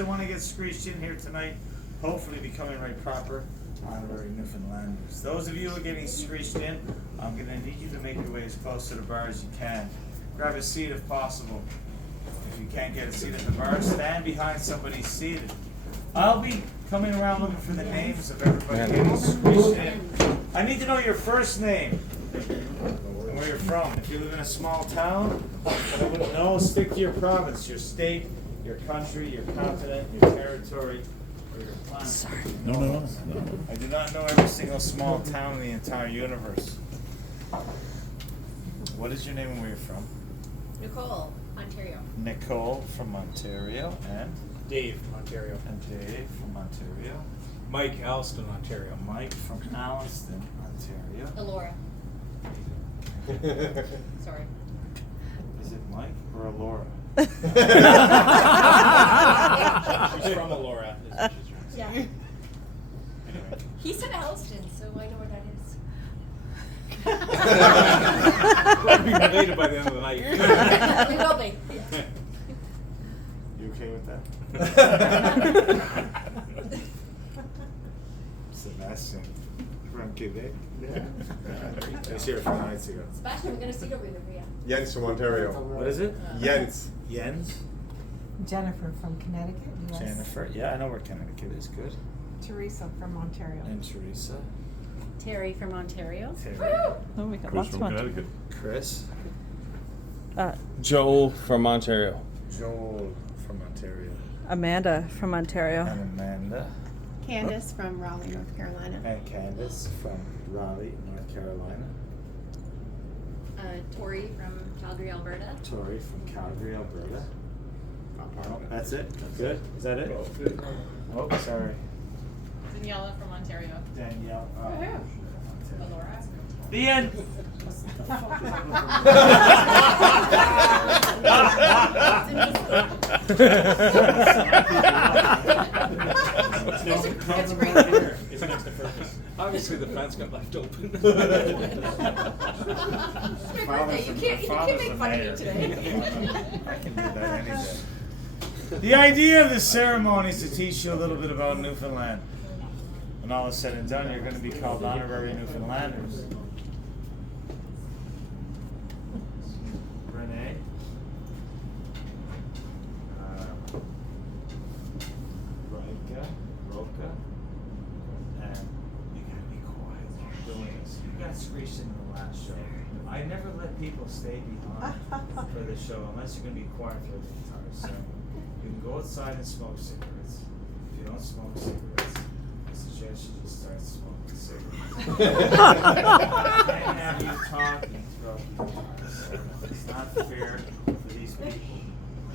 that want to get screeched in here tonight, hopefully becoming right proper honorary Newfoundlanders. Those of you who are getting screeched in, I'm going to need you to make your way as close to the bar as you can. Grab a seat if possible. If you can't get a seat at the bar, stand behind somebody seated. I'll be coming around looking for the names of everybody getting screeched in. I need to know your first name and where you're from. If you live in a small town, I wouldn't know, stick to your province, your state, your country, your continent, your territory, or your planet. Sorry. No. I do not know every single small town in the entire universe. What is your name and where you're from? Nicole, Ontario. Nicole from Ontario, and Dave from Ontario. and Dave from Ontario. Mike, Alston, Ontario. Mike from Alliston, Ontario. Elora. Sorry. Is it Mike or Alora? She's from Elora. Is what she's trying to say. Yeah. Anyway. He said Alston, so I know where that is. We'll be related by the end of the night. We will be. You okay with that? Sebastian from Quebec. Yeah. I was here a few nights ago. Sebastian, we're gonna sit over there for you. Jens from Ontario. What is it? Jens. Jens? Jennifer from Connecticut, US. Jennifer. Yeah, I know where Connecticut is. Good. Teresa from Ontario. And Teresa. Terry from Ontario. Terry. Oh, we got Chris lots from of Connecticut. Chris. Joel from Ontario. Joel from Ontario. Amanda from Ontario. And Amanda. Candace from Raleigh, North Carolina. And Candace from Raleigh, North Carolina. Tori from Calgary, Alberta. Tori from Calgary, Alberta. Oh, that's it? Good? Is that it? Oh, sorry. Daniela from Ontario. Danielle. Elora. The end. That's great. It's next to Fergus. Obviously, the fence got left open. It's my birthday. You can't make fun of me today. I can do that any day. The idea of this ceremony is to teach you a little bit about Newfoundland. When all is said and done, you're going to be called honorary Newfoundlanders. Renee. Roka. And you gotta be quiet while you're doing this. You got screeched in the last show. I never let people stay behind for the show unless you're gonna be quiet for the entire show. You can go outside and smoke cigarettes. If you don't smoke cigarettes, I suggest you just start smoking cigarettes. I can't have you talking throughout the entire ceremony. It's not fair for these people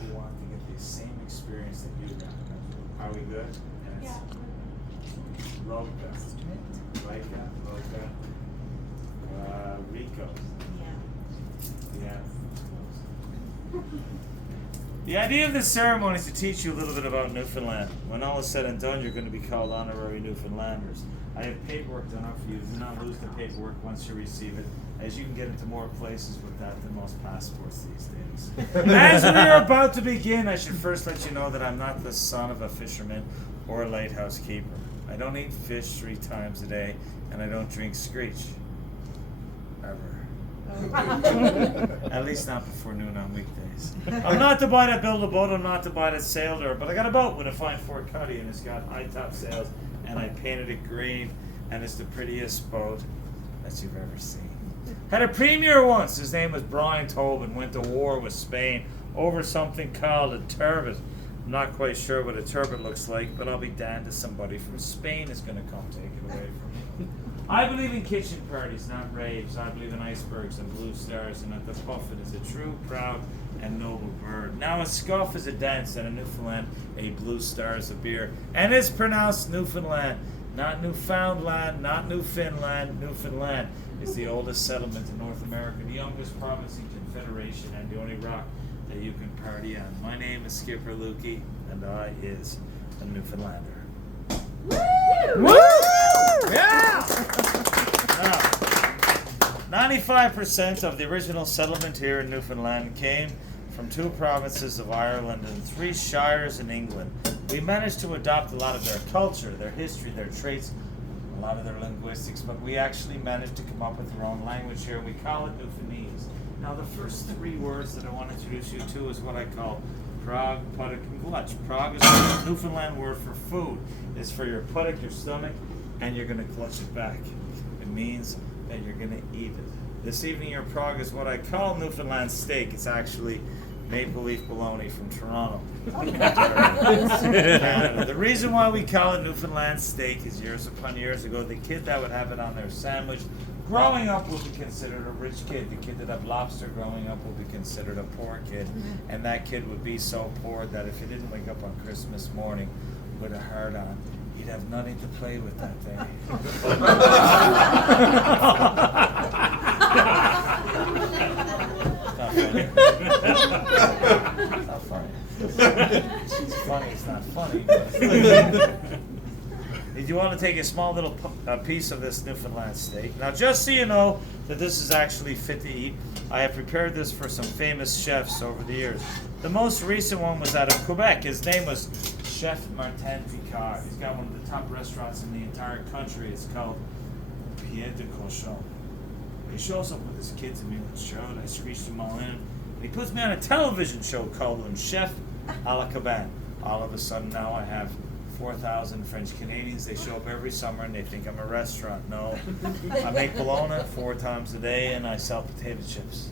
who want to get the same experience that you got. Are we good? Yes. Loka. Laika. Loka. Rico. Yeah. The idea of this ceremony is to teach you a little bit about Newfoundland. When all is said and done, you're going to be called honorary Newfoundlanders. I have paperwork done up for you. Do not lose the paperwork once you receive it, as you can get into more places with that than most passports these days. As we are about to begin, I should first let you know that I'm not the son of a fisherman or a lighthouse keeper. I don't eat fish 3 times a day, and I don't drink Screeched. Ever. At least not before noon on weekdays. I'm not the boy that built a boat, I'm not the boy that sailed her, but I got a boat with a fine Fort Cuddy, and it's got high-top sails, and I painted it green, and it's the prettiest boat that you've ever seen. Had a premier once. His name was Brian Tobin. Went to war with Spain over something called a turbot. I'm not quite sure what a turbot looks like, but I'll be damned if somebody from Spain is going to come take it away from me. I believe in kitchen parties, not raves. I believe in icebergs and blue stars, and that the puffin is a true, proud, and noble bird. Now a scuff is a dance, and a Newfoundland, a blue star is a beer. And it's pronounced Newfoundland, not Newfoundland, not Newfoundland. Newfoundland is the oldest settlement in North America, the youngest province in Confederation, and the only rock that you can party on. My name is Skipper Lukey, and I is a Newfoundlander. Woo! Yeah! 95% of the original settlement here in Newfoundland came from 2 provinces of Ireland and 3 shires in England. we managed to adopt a lot of their culture, their history, their traits, a lot of their linguistics, but we actually managed to come up with our own language here. We call it Newfoundlandese. Now, the first 3 words that I want to introduce you to is what I call Prague, puddock, and glutch. Prague is a Newfoundland word for food. It's for your puddock, your stomach, and you're going to glutch it back. It means that you're going to eat it. This evening, your Prague is what I call Newfoundland steak. It's actually maple leaf bologna from Toronto, Canada. The reason why we call it Newfoundland steak is years upon years ago, the kid that would have it on their sandwich growing up would be considered a rich kid. The kid that had lobster growing up would be considered a poor kid. And that kid would be so poor that if he didn't wake up on Christmas morning with a heart on, he'd have nothing to play with that day. It's not funny. It's funny, it's not funny. But did you want to take a small little piece of this Newfoundland steak? Now, just so you know that this is actually fit to eat, I have prepared this for some famous chefs over the years. The most recent one was out of Quebec. His name was Chef Martin Picard. He's got one of the top restaurants in the entire country. It's called Pied de Cochon. He shows up with his kids and me on the show, and I screeched them all in. And he puts me on a television show called Chef à la Cabane. All of a sudden now I have 4,000 French Canadians. They show up every summer and they think I'm a restaurant. No, I make bologna 4 times a day and I sell potato chips.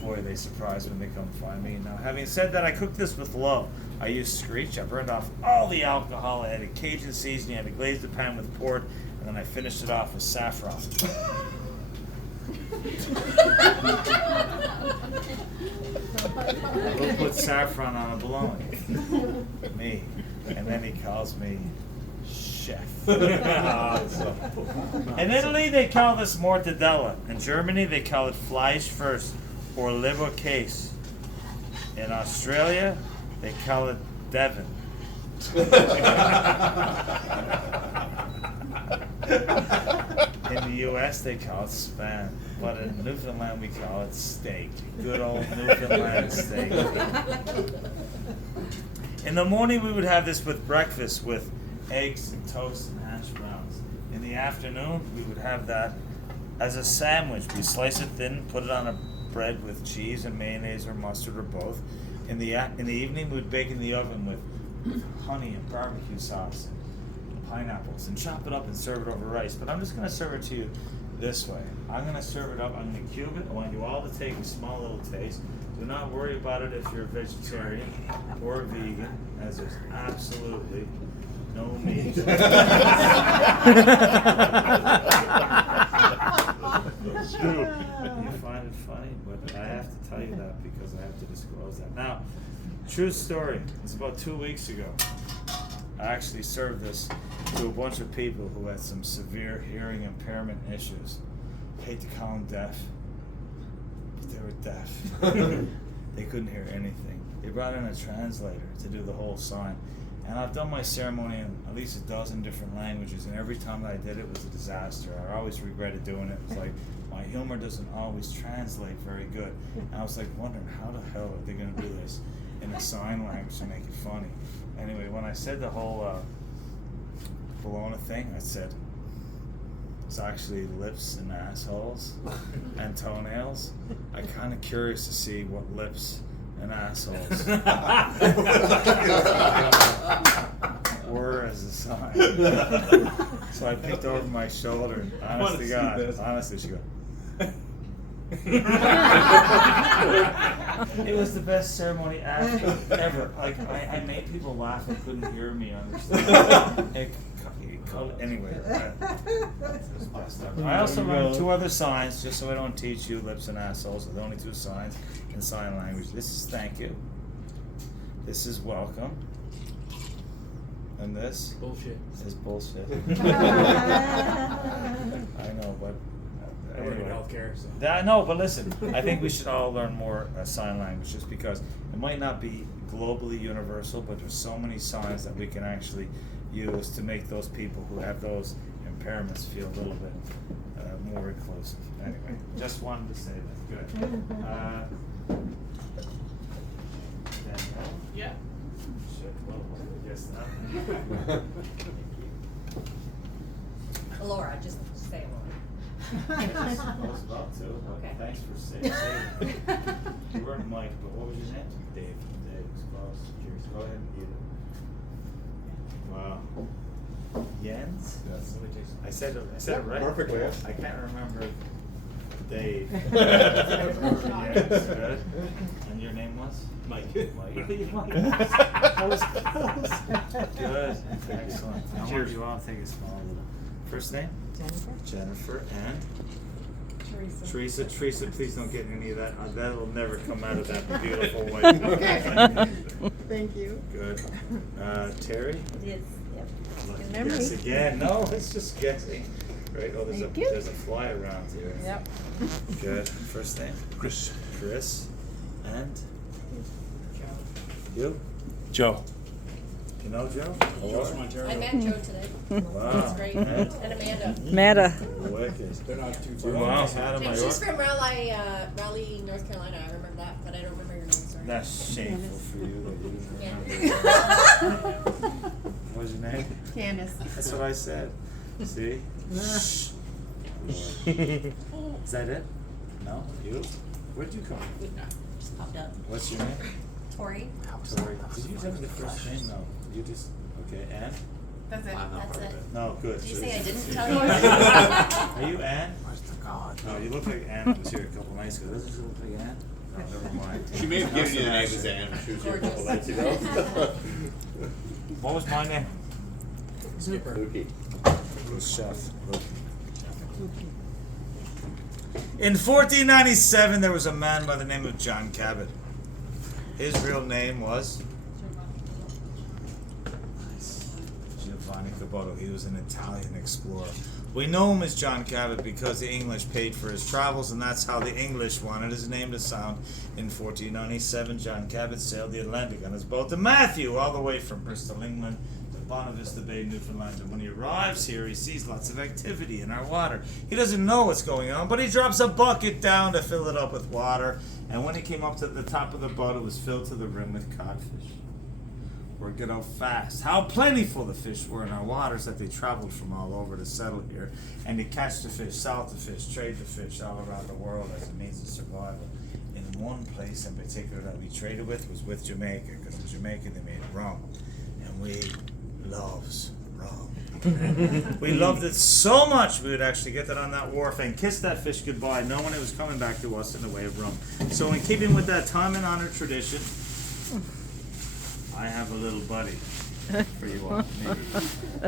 Boy, they surprise when they come find me. Now, having said that, I cooked this with love. I used Screeched. I burned off all the alcohol. I added Cajun seasoning. I had to glaze the pan with port, and then I finished it off with saffron. Who put saffron on a bologna? Me. And then he calls me chef. In Italy, they call this mortadella. In Germany, they call it Fleischwurst or Leberkäse. In Australia, they call it Devon. In the U.S., they call it spam. But in Newfoundland, we call it steak. Good old Newfoundland steak. In the morning, we would have this with breakfast with eggs and toast and hash browns. In the afternoon, we would have that as a sandwich. We slice it thin, put it on a bread with cheese and mayonnaise or mustard or both. In the evening, we would bake in the oven with honey and barbecue sauce and pineapples and chop it up and serve it over rice. But I'm just going to serve it to you this way. I'm going to serve it up. I'm going to cube it. I want you all to take a small little taste. Do not worry about it if you're a vegetarian or a vegan, as there's absolutely no meat. You find it funny, but I have to tell you that because I have to disclose that. Now, true story. It's about 2 weeks ago. I actually served this to a bunch of people who had some severe hearing impairment issues. I hate to call them deaf, but they were deaf. They couldn't hear anything. They brought in a translator to do the whole sign. And I've done my ceremony in at least a dozen different languages, and every time that I did it was a disaster. I always regretted doing it. It's like, my humor doesn't always translate very good. And I was like wondering, how the hell are they going to do this in a sign language to make it funny? Anyway, when I said the whole bologna thing, I said, it's actually lips and assholes and toenails. I'm kind of curious to see what lips and assholes were as a sign. So I peeked over my shoulder, and honest to God, honestly, she goes. It was the best ceremony ever. Like I made people laugh and couldn't hear me understand. Anyway, it was the best ever. I also learned 2 other signs, just so I don't teach you lips and assholes. Are the only 2 signs in sign language. This is thank you. This is welcome. And this Bullshit. is bullshit. I know, but I work in healthcare, so. no, but listen, I think we should all learn more sign language, just because it might not be globally universal, but there's so many signs that we can actually use to make those people who have those impairments feel a little bit more inclusive. Anyway, just wanted to say that. Good. Danielle? Yeah. Shit, well, I guess not. Laura, just say Laura. I was about to, but Okay. thanks for saying it. You weren't Mike, but what was your name? Dave. Dave was close. Cheers. Go ahead and eat it. Wow. Jens? Yes. I said it right. Perfectly, yeah. I can't remember Dave. Jens, good. And your name was? Mike. Mike. That was close. Good. Excellent. I want Cheers. you all to take a small little. First name? Jennifer? Jennifer and Teresa. Teresa, please don't get any of that. That'll never come out of that beautiful white. Okay. Thank you. Good. Terry? Yes, yep. Lucky memory. guess again. No, it's just guessing. Right. Oh, Thank you. there's a fly around here. Yep. Good. First name? Chris. Chris. And? You? Joe. You know Joe? Joe's from Ontario. I met Joe today. Wow. That's great. And? And Amanda. Amanda. Wicked. They're not too Your far. mom's out of And my she's from Raleigh, North Carolina. I remember that, but I don't remember your name, sorry. That's shameful for you that you didn't Yeah. remember. What was your name? Candace. That's what I said. See? Shh. Is that it? No? You? Where'd you come from? Just popped up. What's your name? Tori. Tori. Did you tell me the first name? No. You just, okay, Ann? That's it. That's it. No, good. Did you So say I this is- didn't tell you? Are you Ann? No, you look like Ann was here a couple nights ago. Doesn't she look like Ann? No, never mind. She may have given you the name as Anne when she was here a couple nights ago. What was my name? Lukey. Chef. In 1497, there was a man by the name of John Cabot. His real name was Giovanni Caboto. He was an Italian explorer. We know him as John Cabot because the English paid for his travels, and that's how the English wanted his name to sound. In 1497, John Cabot sailed the Atlantic on his boat, the Matthew, all the way from Bristol, England, to Bonavista Bay, Newfoundland. And when he arrives here, he sees lots of activity in our water. He doesn't know what's going on, but he drops a bucket down to fill it up with water. And when he came up to the top of the boat, it was filled to the rim with codfish. Worked it out fast. How plentiful the fish were in our waters that they traveled from all over to settle here and to catch the fish, sell the fish, trade the fish all around the world as a means of survival. In one place in particular that we traded with was with Jamaica, because in Jamaica they made rum, and we loves rum. We loved it so much we would actually get that on that wharf and kiss that fish goodbye, knowing it was coming back to us in the way of rum. So in keeping with that time and honored tradition, I have a little buddy for you all.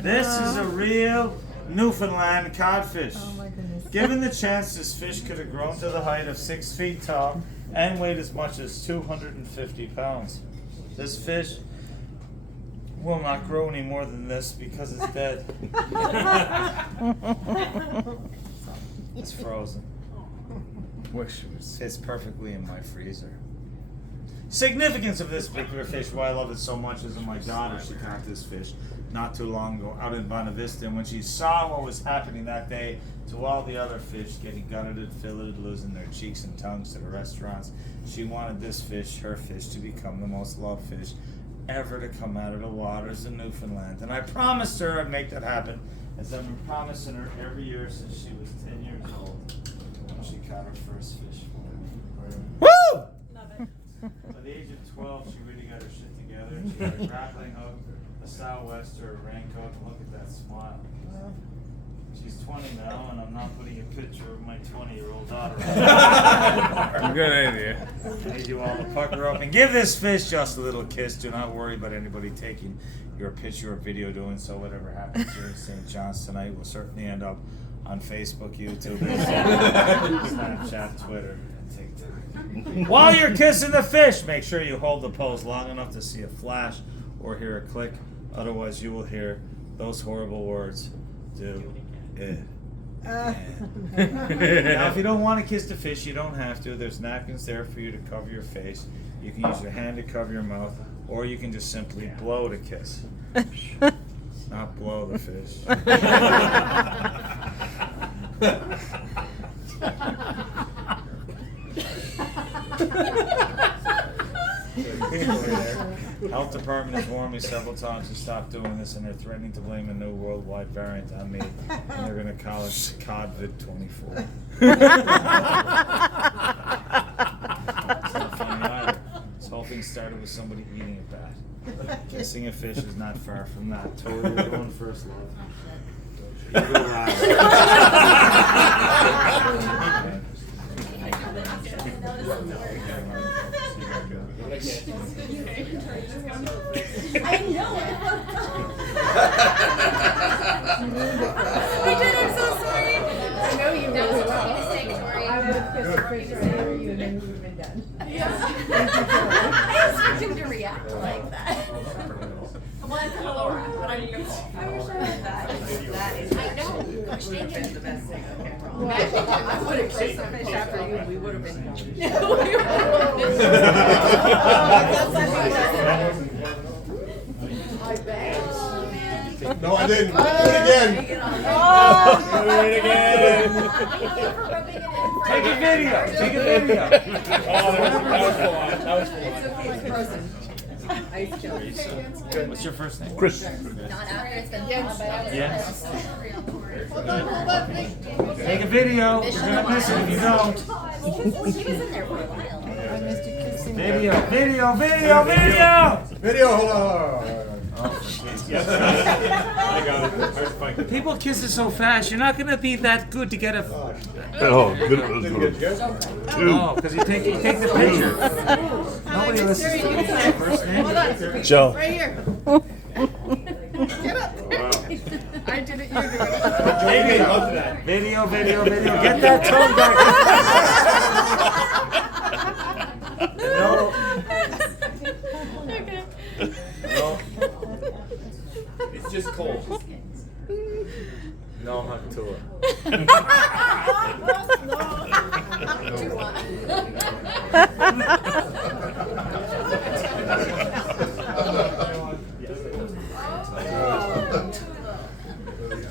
This is a real Newfoundland codfish. Oh my goodness. Given the chance, this fish could have grown to the height of 6 feet tall and weighed as much as 250 pounds. This fish will not grow any more than this because it's dead. It's frozen. Wish it was. It's perfectly in my freezer. Significance of this particular fish, why I love it so much, is that my daughter, she caught this fish not too long ago out in Bonavista, and when she saw what was happening that day to all the other fish getting gutted, filleted, losing their cheeks and tongues to the restaurants, she wanted this fish, her fish, to become the most loved fish ever to come out of the waters in Newfoundland. And I promised her I'd make that happen, as I've been promising her every year since she was 10 years old, when she caught her first fish for me. Woo! By the age of 12, she really got her shit together. She got a grappling hook, a sou'wester, a raincoat, and look at that smile. She's 20 now, and I'm not putting a picture of my 20-year-old daughter on. Good idea. I need you all to pucker up and give this fish just a little kiss. Do not worry about anybody taking your picture or video doing so. Whatever happens here in St. John's tonight will certainly end up on Facebook, YouTube, Snapchat, Twitter, and TikTok. While you're kissing the fish, make sure you hold the pose long enough to see a flash or hear a click. Otherwise, you will hear those horrible words. Do it. Now, if you don't want to kiss the fish, you don't have to. There's napkins there for you to cover your face. You can use your hand to cover your mouth, or you can just simply blow the kiss. Not blow the fish. Health department me several times to stop doing this, and they're threatening to blame a new worldwide variant on me, and they're going to call it COVID-24. It's not funny either. This whole thing started with somebody eating a bat. Kissing a fish is not far from that. Tori, you're going first, love. You go last. I know it. I did. I'm so sorry. I know you That was really a well. mistake, Tori. I would have kissed the fish right over you and then we would have been done. Yeah. I expect him to react like that. Well, I'm from Laura, but I didn't know. I wish I had that. That is I know. Gosh, would dang have been it. the best thing. Okay, wrong. Imagine I would have kissed the fish after you. We would have been done. I bet. No, I didn't. Do it again. Do it again. Take a video. Take a video. That was It's frozen. Ice cube. What's your first name? Chris. Not after it's been Yes. Take a video. You're gonna miss it if you don't. He was in there for a while. Video. Video. Video, hold on. I got it. People kiss it so fast. You're not gonna be that good to get a. Oh, good. No, because you take the picture. Nobody listens to me. First name. Joe. Right here. Get up. I did it. You did it. Video. Get that tongue back. No. No. It's just cold. No, Haktua.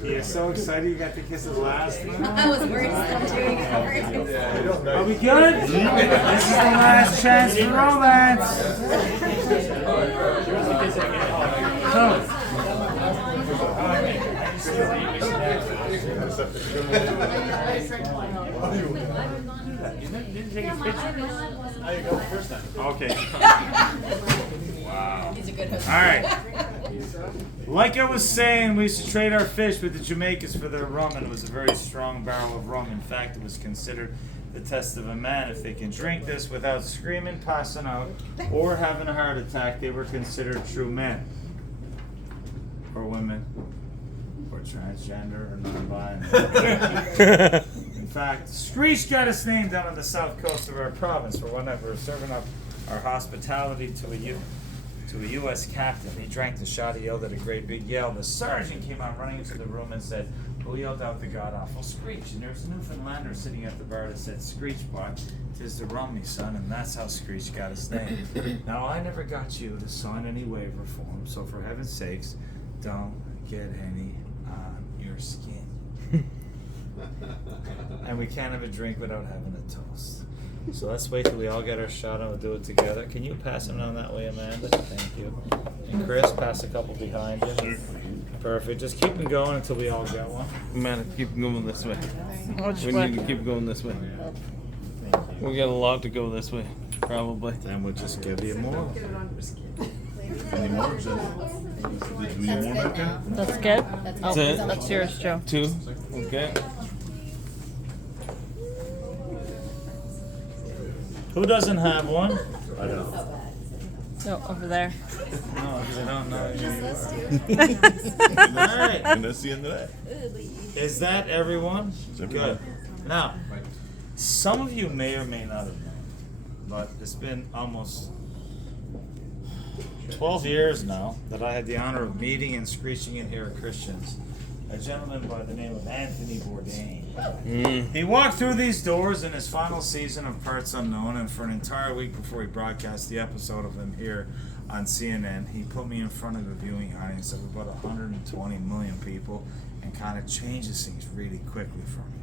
You're so excited you got to kiss it last one. I was worried about doing it. Are we good? This is the last chance for romance. Okay. Wow. He's a good host. All right. Like I was saying, we used to trade our fish with the Jamaicans for their rum, and it was a very strong barrel of rum. In fact, it was considered the test of a man. If they can drink this without screaming, passing out, or having a heart attack, they were considered true men. Or women. Or transgender, or non-binary. In fact, Screeched got its name down on the south coast of our province for whenever we were serving up our hospitality to a U.S. captain. He drank the shot, he yelled at a great big yell. The sergeant came out running into the room and said, who yelled out the god-awful Screech? And there was a Newfoundlander sitting at the bar that said, Screech, boy, 'tis the rum, me son, and that's how Screech got his name. Now, I never got you to sign any waiver form, so for heaven's sakes, don't get any on your skin. And we can't have a drink without having a toast. So let's wait till we all get our shot and we'll do it together. Can you pass them down that way, Amanda? Thank you. And Chris, pass a couple behind you. Perfect. Just keep them going until we all get one. Man, keep going this way. Which We way? need to keep going this way. We got a lot to go this way, probably. Then we'll just give you more. Any more? Did we need more back there? That's good. That's it. That's yours, Joe. 2. Okay. Who doesn't have one? I know. No, over there. No, because I don't know who you And are. All right. that's the end of that. Is that everyone? everyone. Good. Now, some of you may or may not have known, but it's been almost 12 years now that I had the honor of meeting and screeching in here at Christians a gentleman by the name of Anthony Bourdain. He walked through these doors in his final season of Parts Unknown, and for an entire week before he broadcast the episode of him here on CNN, he put me in front of a viewing audience of about 120 million people, and kind of changes things really quickly for me.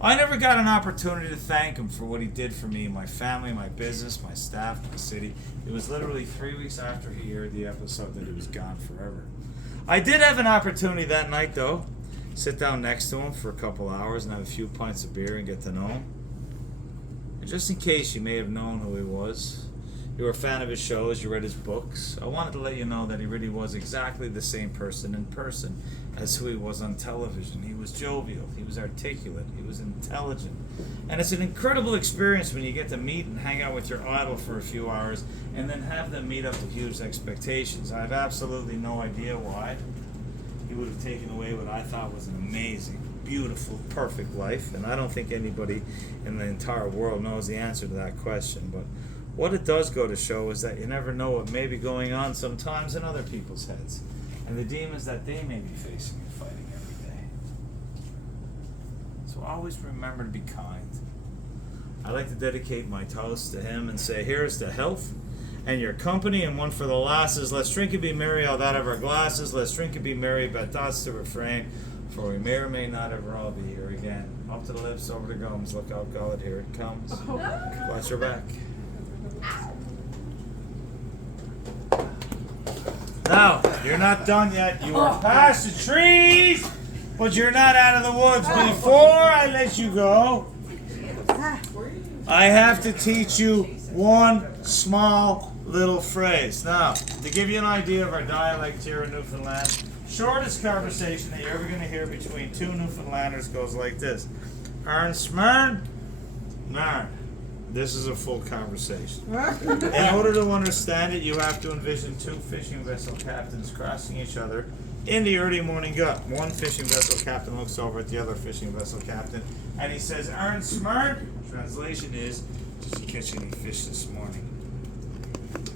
I never got an opportunity to thank him for what he did for me, my family, my business, my staff, my city. It was literally 3 weeks after he aired the episode that he was gone forever. I did have an opportunity that night, though. Sit down next to him for a couple hours and have a few pints of beer and get to know him. And just in case you may have known who he was, you were a fan of his shows, you read his books, I wanted to let you know that he really was exactly the same person in person as who he was on television. He was jovial, he was articulate, he was intelligent. And it's an incredible experience when you get to meet and hang out with your idol for a few hours and then have them meet up to huge expectations. I have absolutely no idea why he would have taken away what I thought was an amazing, beautiful, perfect life. And I don't think anybody in the entire world knows the answer to that question. But what it does go to show is that you never know what may be going on sometimes in other people's heads and the demons that they may be facing and fighting every day. So always remember to be kind. I like to dedicate my toast to him and say, here's to health and your company, and one for the lasses. Let's drink and be merry all that of our glasses. Let's drink and be merry, but that's the refrain, for we may or may not ever all be here again. Up to the lips, over the gums. Look out, God, here it comes. Watch your back. Now, you're not done yet. You are past the trees, but you're not out of the woods. Before I let you go, I have to teach you one small little phrase. Now, to give you an idea of our dialect here in Newfoundland, shortest conversation that you're ever going to hear between two Newfoundlanders goes like this. Ern smern, narn. This is a full conversation. In order to understand it, you have to envision two fishing vessel captains crossing each other in the early morning gut. One fishing vessel captain looks over at the other fishing vessel captain and he says, Ern smern. Translation is, did you catch any fish this morning?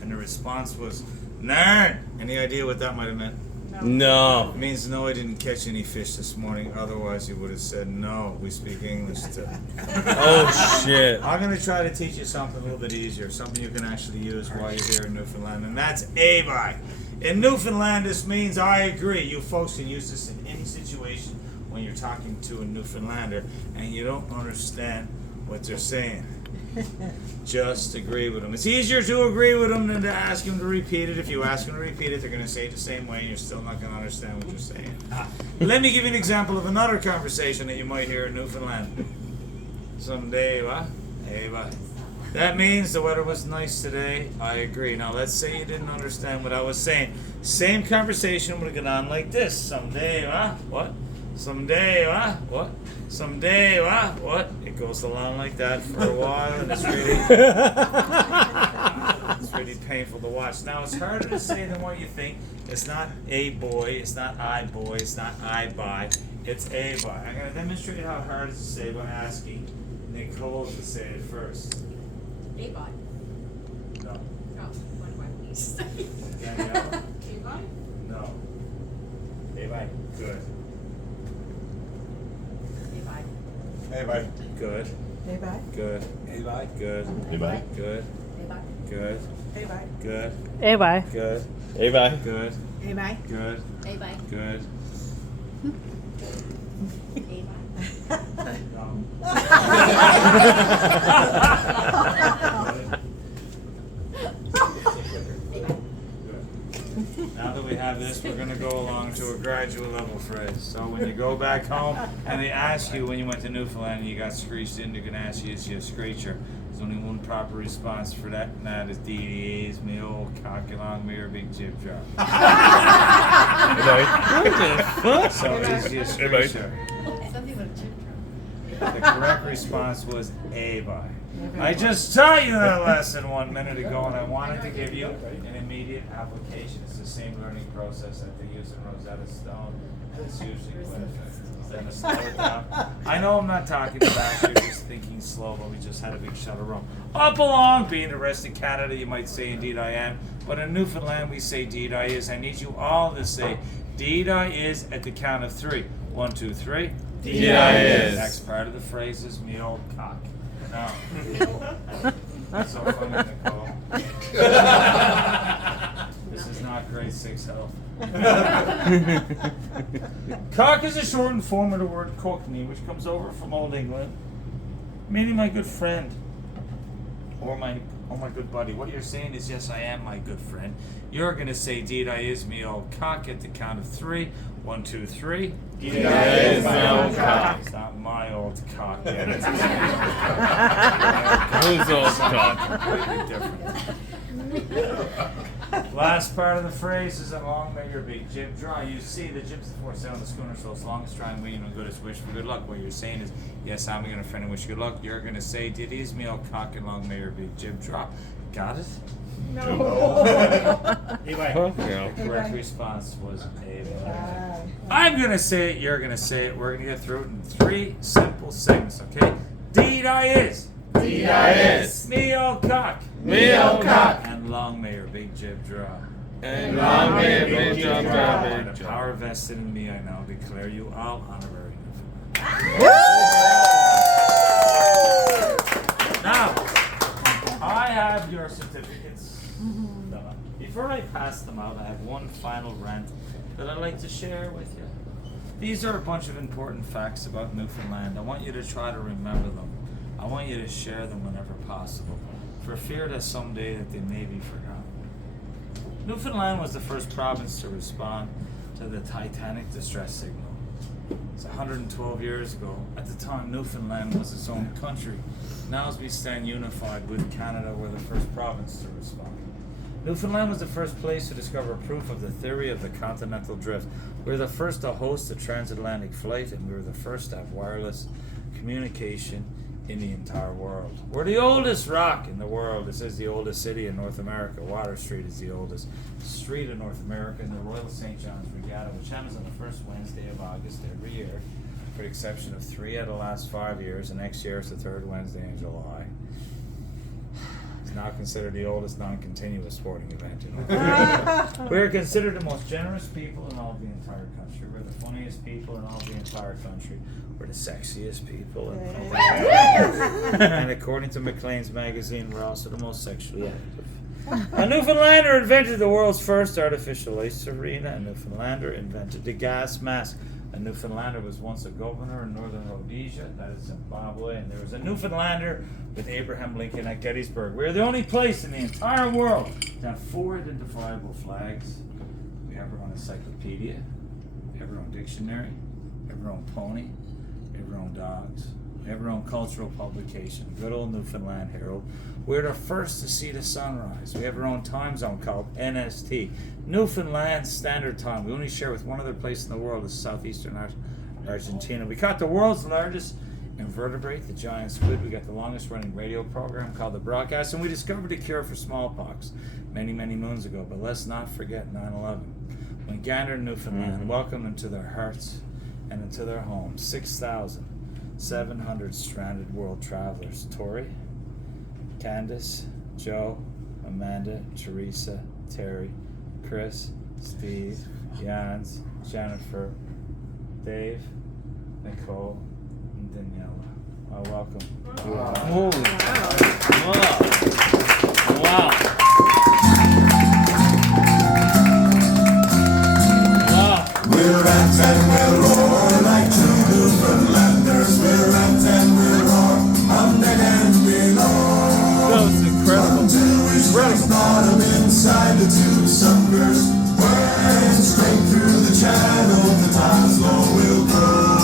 And the response was, narn. Any idea what that might have meant? No. It means no, I didn't catch any fish this morning. Otherwise, you would have said no. We speak English too. Oh shit. I'm going to try to teach you something a little bit easier, something you can actually use while you're here in Newfoundland, and that's "aye." In Newfoundland, this means I agree. You folks can use this in any situation when you're talking to a Newfoundlander and you don't understand what they're saying. Just agree with them. It's easier to agree with them than to ask them to repeat it. If you ask them to repeat it, they're going to say it the same way and you're still not going to understand what you're saying. Let me give you an example of another conversation that you might hear in Newfoundland. Someday, what? Hey, bye. That means the weather was nice today. I agree. Now, let's say you didn't understand what I was saying. Same conversation would have gone on like this. Someday, what? Someday, what? Someday, what? It goes along like that for a while, and it's really painful to watch. Now, it's harder to say than what you think. It's not a boy, it's not I boy, it's not I buy, it's a buy. I'm going to demonstrate how hard it is to say by asking Nicole to say it first. A bot. No. Oh, what do I please say? Danielle? A bot? No. A buy. Good. A bot. Hey, bye. Good. Hey, bye. Good. Hey, bye. Good. Hey, bye. Good. A bot. Good. Hey, bye. Good. Hey, bye. Good. Hey, bye. Good. Hey, bye. Good. A bot. Good. A bot. Now that we have this, we're going to go along to a graduate level phrase. So when you go back home and they ask you when you went to Newfoundland and you got screeched in, they're going to ask you, is you a screecher? There's only one proper response for that, and that is DDA's me old cock along me or big jib drop. So is you a screecher? Something with a chip drum. The correct response was A by. I just taught you that lesson 1 minute ago, and I wanted to give you an immediate application. It's the same learning process that they use in Rosetta Stone, and it's usually quite effective. Then to slow it down. I know I'm not talking fast, you're just thinking slow, but we just had a big shuttle room. Up along, being the rest of Canada, you might say indeed I am, but in Newfoundland we say deed I is. I need you all to say deed I is at the count of 3. 1, 2, 3. Deed I is. Next part of the phrase is me old cock. Now, that's so funny, Nicole. This is not great. grade 6 health. Cock is a shortened form of the word cockney, which comes over from Old England, meaning my good friend or my good buddy. What you're saying is, yes, I am my good friend. You're gonna say, "Deed I is me old cock" at the count of 3. 1, 2, 3. Deed I is my old cock. It's not my old cock yet. It's Whose old cock? completely different. Last part of the phrase is along may your big jib dry. You see, the jib's the foresail on the schooner, so as long as try and win and good as wish for good luck. What you're saying is, yes, I'm going to friend and wish you good luck. You're going to say, "Did ease me old cock and long may your big jib drop." Got it? No. Anyway, Yeah. the correct response was A. I'm going to say it, you're going to say it. We're going to get through it in 3 simple segments, okay? Deed I is. Deed I is. Me old cock. Me old cock. And long may your big jib drop. And long may your big jib drop. By the power vested in me, I now declare you all honorary Newfoundland. Now, I have your certificates. Before I pass them out, I have one final rant that I'd like to share with you. These are a bunch of important facts about Newfoundland. I want you to try to remember them. I want you to share them whenever possible, for fear that someday that they may be forgotten. Newfoundland was the first province to respond to the Titanic distress signal. It's 112 years ago. At the time, Newfoundland was its own country. Now as we stand unified with Canada, we're the first province to respond. Newfoundland was the first place to discover proof of the theory of the continental drift. We were the first to host a transatlantic flight, and we were the first to have wireless communication in the entire world. We're the oldest rock in the world. This is the oldest city in North America. Water Street is the oldest street in North America, and the Royal St. John's Regatta, which happens on the first Wednesday of August every year, for the exception of 3 out of the last 5 years, and next year is the 3rd Wednesday in July. It's now considered the oldest non-continuous sporting event in North America. We are considered the most generous people in all of the entire country. We're the funniest people in all of the entire country. We're the sexiest people in all of the entire country. And according to Maclean's magazine, we're also the most sexually active. A Newfoundlander invented the world's first artificial ice arena. A Newfoundlander invented the gas mask. A Newfoundlander was once a governor in northern Rhodesia, that is Zimbabwe, and there was a Newfoundlander with Abraham Lincoln at Gettysburg. We're the only place in the entire world to have 4 identifiable flags. We have our own encyclopedia, we have our own dictionary, we have our own pony, we have our own dogs, we have our own cultural publication, good old Newfoundland Herald. We're the first to see the sunrise. We have our own time zone called NST, Newfoundland Standard Time. We only share with one other place in the world, is southeastern Argentina. We caught the world's largest invertebrate, the giant squid. We got the longest running radio program called The Broadcast, and we discovered a cure for smallpox many, many moons ago. But let's not forget 9/11. When Gander, Newfoundland welcomed into their hearts and into their homes 6,700 stranded world travelers. Tori, Candace, Joe, Amanda, Teresa, Terry, Chris, Steve, Jans, Jennifer, Dave, Nicole, and Daniela. Welcome. Holy wow. Wow. We'll rant and we'll roar like 2 Newfoundlanders. We'll rant and we'll roar on deck and below. That was incredible. Until we strike bottom inside the 2 suckers. Burning straight through the channel, the tides low will grow.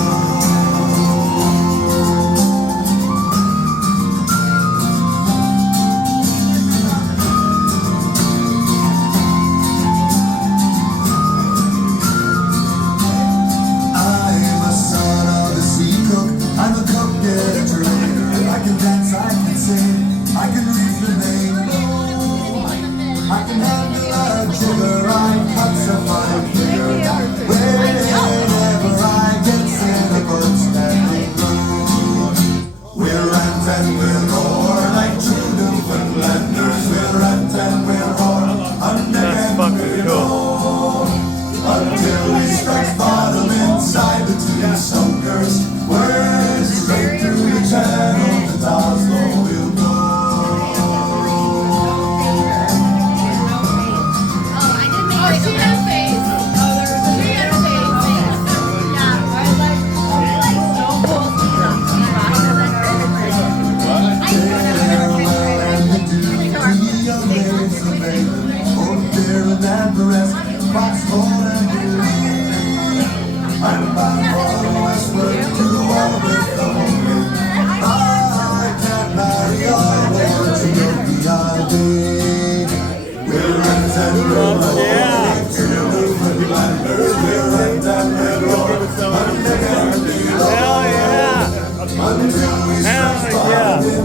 Hell yeah.